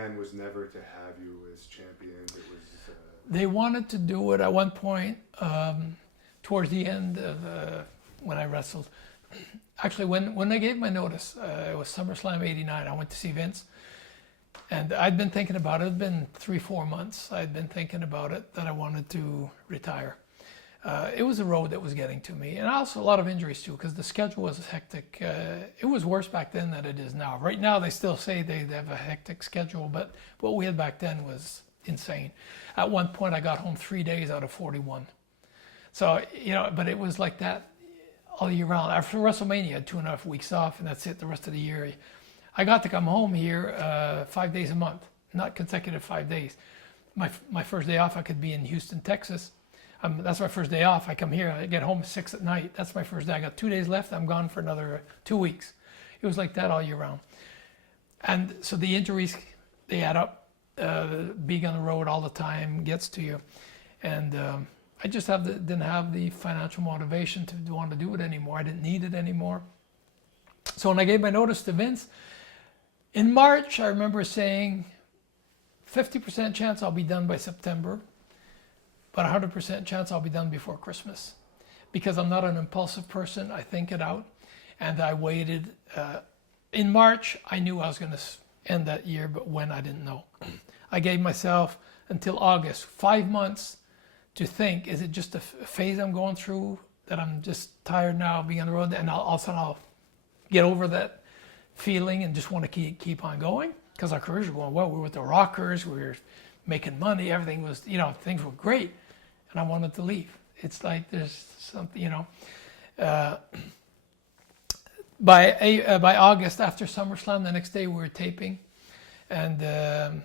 plan was never to have you as champions. It was. They wanted to do it at one point towards the end of when I wrestled. Actually, when I gave my notice, it was SummerSlam '89. I went to see Vince, and I'd been thinking about it. It'd been 3-4 months. I'd been thinking about it that I wanted to retire. It was a road that was getting to me, and also a lot of injuries too, because the schedule was hectic. It was worse back then than it is now. Right now, they still say they have a hectic schedule, but what we had back then was insane. At one point, I got home 3 days out of 41. So, but it was like that all year round. After WrestleMania, I had 2.5 weeks off, and that's it the rest of the year. I got to come home here 5 days a month, not consecutive 5 days. My first day off, I could be in Houston, Texas. That's my first day off. I come here, I get home at 6 at night. That's my first day. I got 2 days left. I'm gone for another 2 weeks. It was like that all year round. And so the injuries, they add up. Being on the road all the time gets to you. And I just didn't have the financial motivation to want to do it anymore. I didn't need it anymore. So when I gave my notice to Vince, in March, I remember saying 50% chance I'll be done by September, but 100% chance I'll be done before Christmas. Because I'm not an impulsive person, I think it out. And I waited. In March, I knew I was going to end that year, but when, I didn't know. I gave myself until August, 5 months to think, is it just a phase I'm going through, that I'm just tired now of being on the road, and all of a sudden I'll get over that feeling and just want to keep on going? Because our careers were going well. We were with the Rockers, we were making money, everything was, things were great, and I wanted to leave. It's like there's something, by August, after SummerSlam, the next day we were taping, and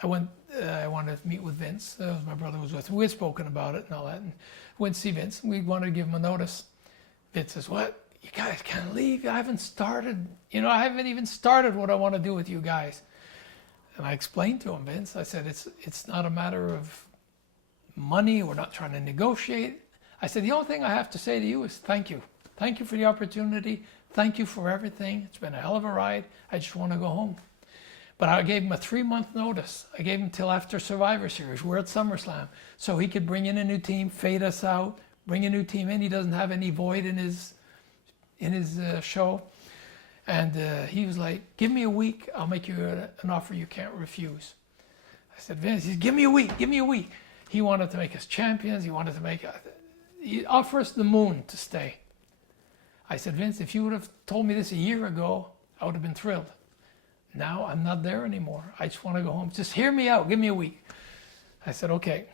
I wanted to meet with Vince. My brother was with me. We had spoken about it and all that, and went to see Vince. We wanted to give him a notice. Vince says, "What? You guys can't leave. I haven't started. I haven't even started what I want to do with you guys." And I explained to him, Vince, I said, it's not a matter of money. We're not trying to negotiate. I said, the only thing I have to say to you is thank you. Thank you for the opportunity. Thank you for everything. It's been a hell of a ride. I just want to go home. But I gave him a 3-month notice. I gave him till after Survivor Series. We're at SummerSlam. So he could bring in a new team, fade us out, bring a new team in. He doesn't have any void in his show. And he was like, give me a week. I'll make you an offer you can't refuse. I said, Vince, give me a week. Give me a week. He wanted to make us champions. He offered us the moon to stay. I said, Vince, if you would have told me this a year ago, I would have been thrilled. Now I'm not there anymore. I just want to go home. Just hear me out. Give me a week. I said, okay.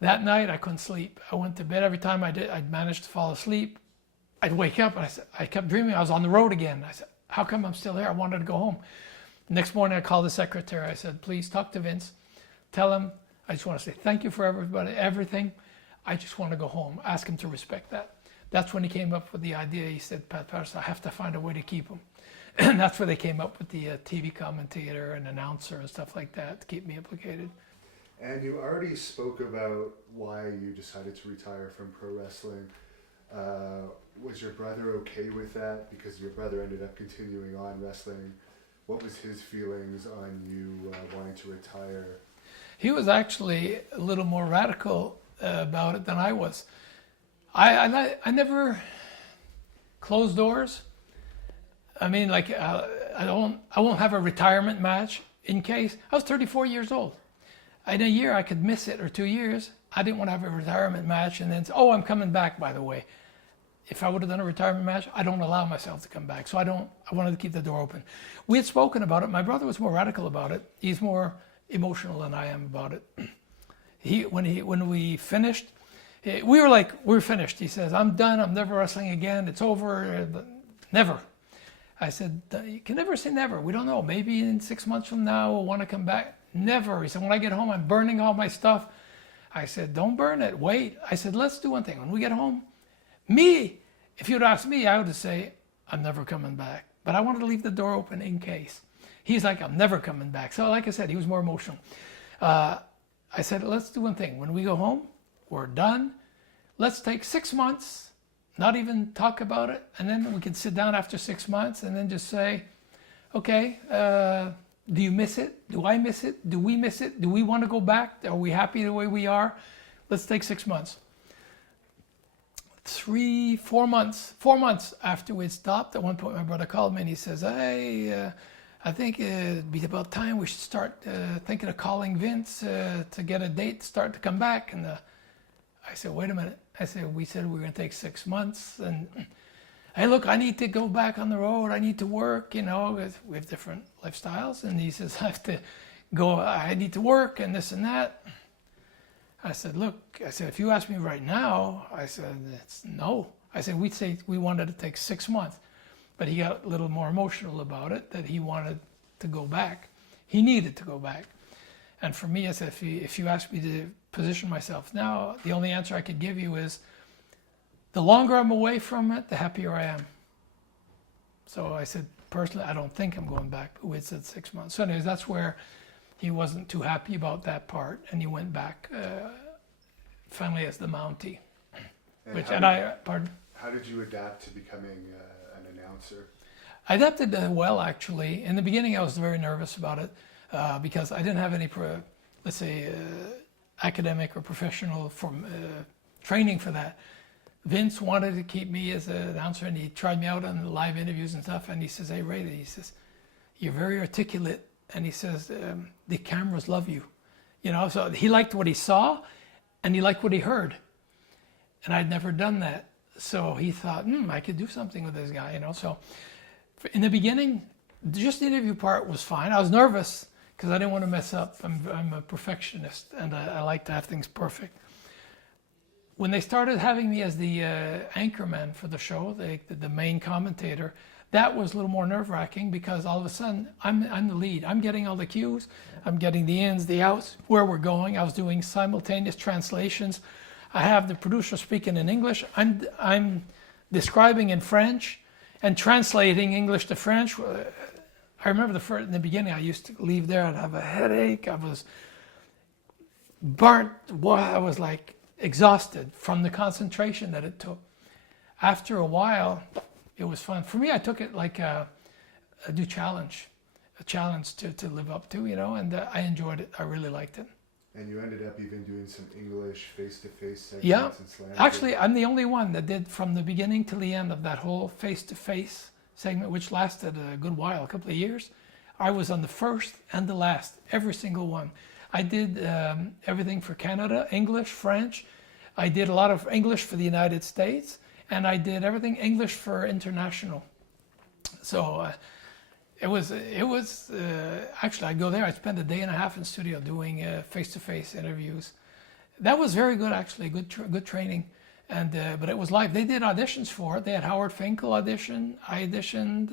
That night I couldn't sleep. I went to bed. Every time I'd manage to fall asleep, I'd wake up and I kept dreaming I was on the road again. I said, how come I'm still here? I wanted to go home. The next morning I called the secretary. I said, please talk to Vince. Tell him I just want to say thank you for everything. I just want to go home. Ask him to respect that. That's when he came up with the idea. He said, Pat Patterson, I have to find a way to keep him. And that's where they came up with the TV commentator and announcer and stuff like that to keep me implicated. And you already spoke about why you decided to retire from pro wrestling. Was your brother okay with that? Because your brother ended up continuing on wrestling. What was his feelings on you wanting to retire? He was actually a little more radical about it than I was. I never closed doors. I mean, like, I won't have a retirement match in case. I was 34 years old. In a year, I could miss it, or 2 years. I didn't want to have a retirement match and then say, oh, I'm coming back, by the way. If I would have done a retirement match, I don't allow myself to come back. So I wanted to keep the door open. We had spoken about it. My brother was more radical about it. He's more emotional than I am about it. When we finished, we were finished. He says, I'm done. I'm never wrestling again. It's over. Never. I said, you can never say never. We don't know. Maybe in 6 months from now, we'll want to come back. Never. He said, when I get home, I'm burning all my stuff. I said, don't burn it. Wait. I said, let's do one thing. When we get home, if you'd asked me, I would say, I'm never coming back. But I wanted to leave the door open in case. He's like, I'm never coming back. So like I said, he was more emotional. I said, let's do one thing. When we go home, we're done. Let's take 6 months, not even talk about it. And then we can sit down after 6 months and then just say, okay, Do you miss it? Do I miss it? Do we miss it? Do we want to go back? Are we happy the way we are? Let's take 6 months. 4 months after we'd stopped, at one point my brother called me and he says, hey, I think it'd be about time we should start thinking of calling Vince to get a date to start to come back. And I said, wait a minute. I said, we said we were going to take 6 months. And hey, look, I need to go back on the road. I need to work, you know, we have different lifestyles. And he says, I have to go, I need to work and this and that. I said, look, I said, if you ask me right now, I said, it's no. I said, we'd say we wanted to take 6 months. But he got a little more emotional about it, that he wanted to go back. He needed to go back. And for me, I said, if you ask me to position myself now, the only answer I could give you is, the longer I'm away from it, the happier I am. So I said, personally, I don't think I'm going back, but we had said 6 months. So anyways, that's where he wasn't too happy about that part, and he went back finally as the Mountie. Pardon? How did you adapt to becoming an announcer? I adapted well, actually. In the beginning, I was very nervous about it because I didn't have any, let's say, academic or professional training for that. Vince wanted to keep me as an announcer, and he tried me out on live interviews and stuff. And he says, "Hey, Ray," he says, "you're very articulate," and he says, "the cameras love you." You know, so he liked what he saw, and he liked what he heard, and I'd never done that. So he thought, I could do something with this guy, you know. So in the beginning, just the interview part was fine. I was nervous because I didn't want to mess up. I'm a perfectionist, and I like to have things perfect. When they started having me as the anchorman for the show, the main commentator, that was a little more nerve-wracking because all of a sudden, I'm the lead. I'm getting all the cues. I'm getting the ins, the outs, where we're going. I was doing simultaneous translations. I have the producer speaking in English. I'm describing in French and translating English to French. I remember in the beginning, I used to leave there. I'd have a headache. I was burnt. I was like exhausted from the concentration that it took. After a while, it was fun. For me, I took it like a new challenge, a challenge to live up to, you know, and I enjoyed it. I really liked it. And you ended up even doing some English face-to-face segments. Yeah, and slam. actually, I'm the only one that did from the beginning to the end of that whole face-to-face segment, which lasted a good while, a couple of years. I was on the first and the last, every single one. I did everything for Canada, English, French. I did a lot of English for the United States, and I did everything English for international. So it was actually, I'd go there, I'd spend a day and a half in studio doing face-to-face interviews. That was very good, actually, good training. And but it was live. They did auditions for it. They had Howard Finkel audition. I auditioned.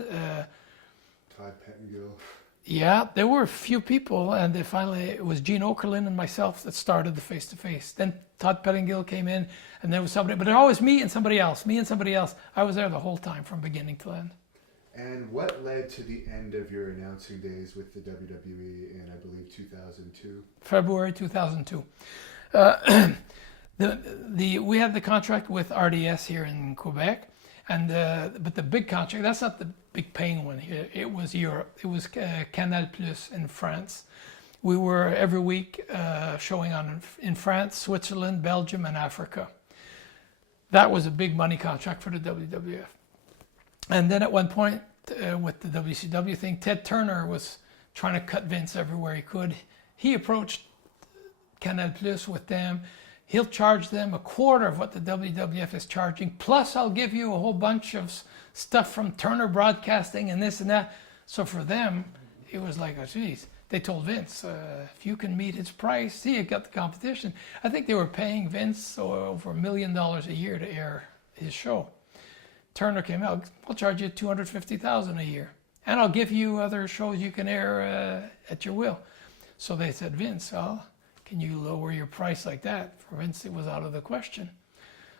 Todd Pettengill. Yeah, there were a few people, and finally it was Gene Okerlund and myself that started the face-to-face. Then Todd Pettengill came in, and there was somebody, but it always me and somebody else, I was there the whole time from beginning to end. And what led to the end of your announcing days with the WWE in, I believe, 2002? February 2002. We had the contract with RDS here in Quebec, and but the big contract, that's not the big paying one here. It was Europe. It was Canal Plus in France. We were every week showing on in France, Switzerland, Belgium, and Africa. That was a big money contract for the WWF. And then at one point with the WCW thing, Ted Turner was trying to cut Vince everywhere he could. He approached Canal Plus with them. He'll charge them a quarter of what the WWF is charging, plus I'll give you a whole bunch of stuff from Turner Broadcasting and this and that. So for them, it was like, oh, geez. They told Vince, if you can meet his price, see, you got the competition. I think they were paying Vince over $1 million a year to air his show. Turner came out, I'll charge you $250,000 a year, and I'll give you other shows you can air at your will. So they said, Vince, well, can you lower your price like that? For Vince, it was out of the question.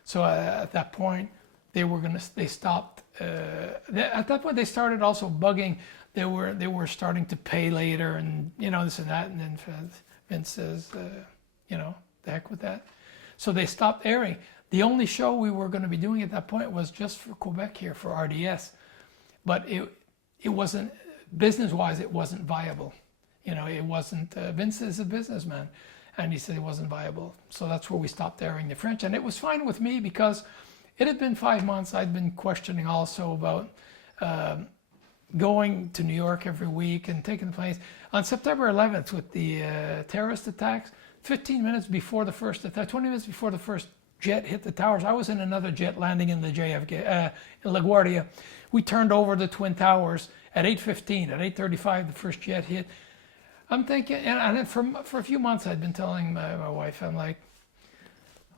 So at that point, they stopped. At that point, they started also bugging. They were starting to pay later, and you know, this and that. And then Vince says, you know, the heck with that. So they stopped airing. The only show we were going to be doing at that point was just for Quebec here, for RDS. But it wasn't, business-wise, it wasn't viable. You know, it wasn't, Vince is a businessman. And he said it wasn't viable. So that's where we stopped airing the French. And it was fine with me because it had been 5 months. I'd been questioning also about going to New York every week and taking the planes. On September 11th, with the terrorist attacks, 15 minutes before the first attack, 20 minutes before the first jet hit the towers, I was in another jet landing in the JFK, in LaGuardia. We turned over the Twin Towers at 8:15. At 8:35, the first jet hit. I'm thinking, and for a few months I'd been telling my wife, I'm like,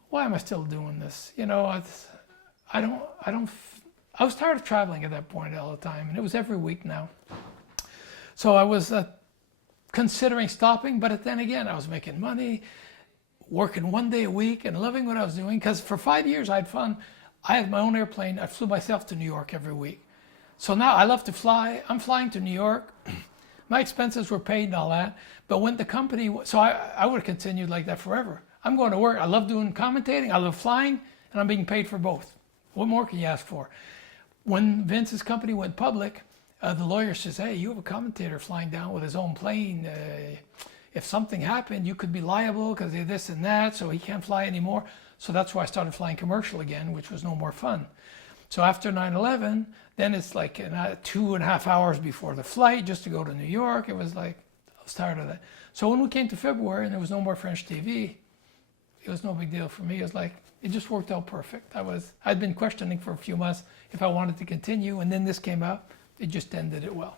why am I still doing this? You know, I was tired of traveling at that point all the time, and it was every week now. So I was considering stopping, but then again, I was making money, working 1 day a week and loving what I was doing, because for 5 years I had fun. I had my own airplane. I flew myself to New York every week. So now I love to fly. I'm flying to New York. My expenses were paid and all that. But when the company, so I would have continued like that forever. I'm going to work. I love doing commentating. I love flying, and I'm being paid for both. What more can you ask for? When Vince's company went public, the lawyer says, hey, you have a commentator flying down with his own plane. If something happened, you could be liable because of this and that, so he can't fly anymore. So that's why I started flying commercial again, which was no more fun. So after 9/11, then it's like 2.5 hours before the flight just to go to New York. It was like, I was tired of that. So when we came to February and there was no more French TV, it was no big deal for me. It was like, it just worked out perfect. I'd been questioning for a few months if I wanted to continue, and then this came out. It just ended it well.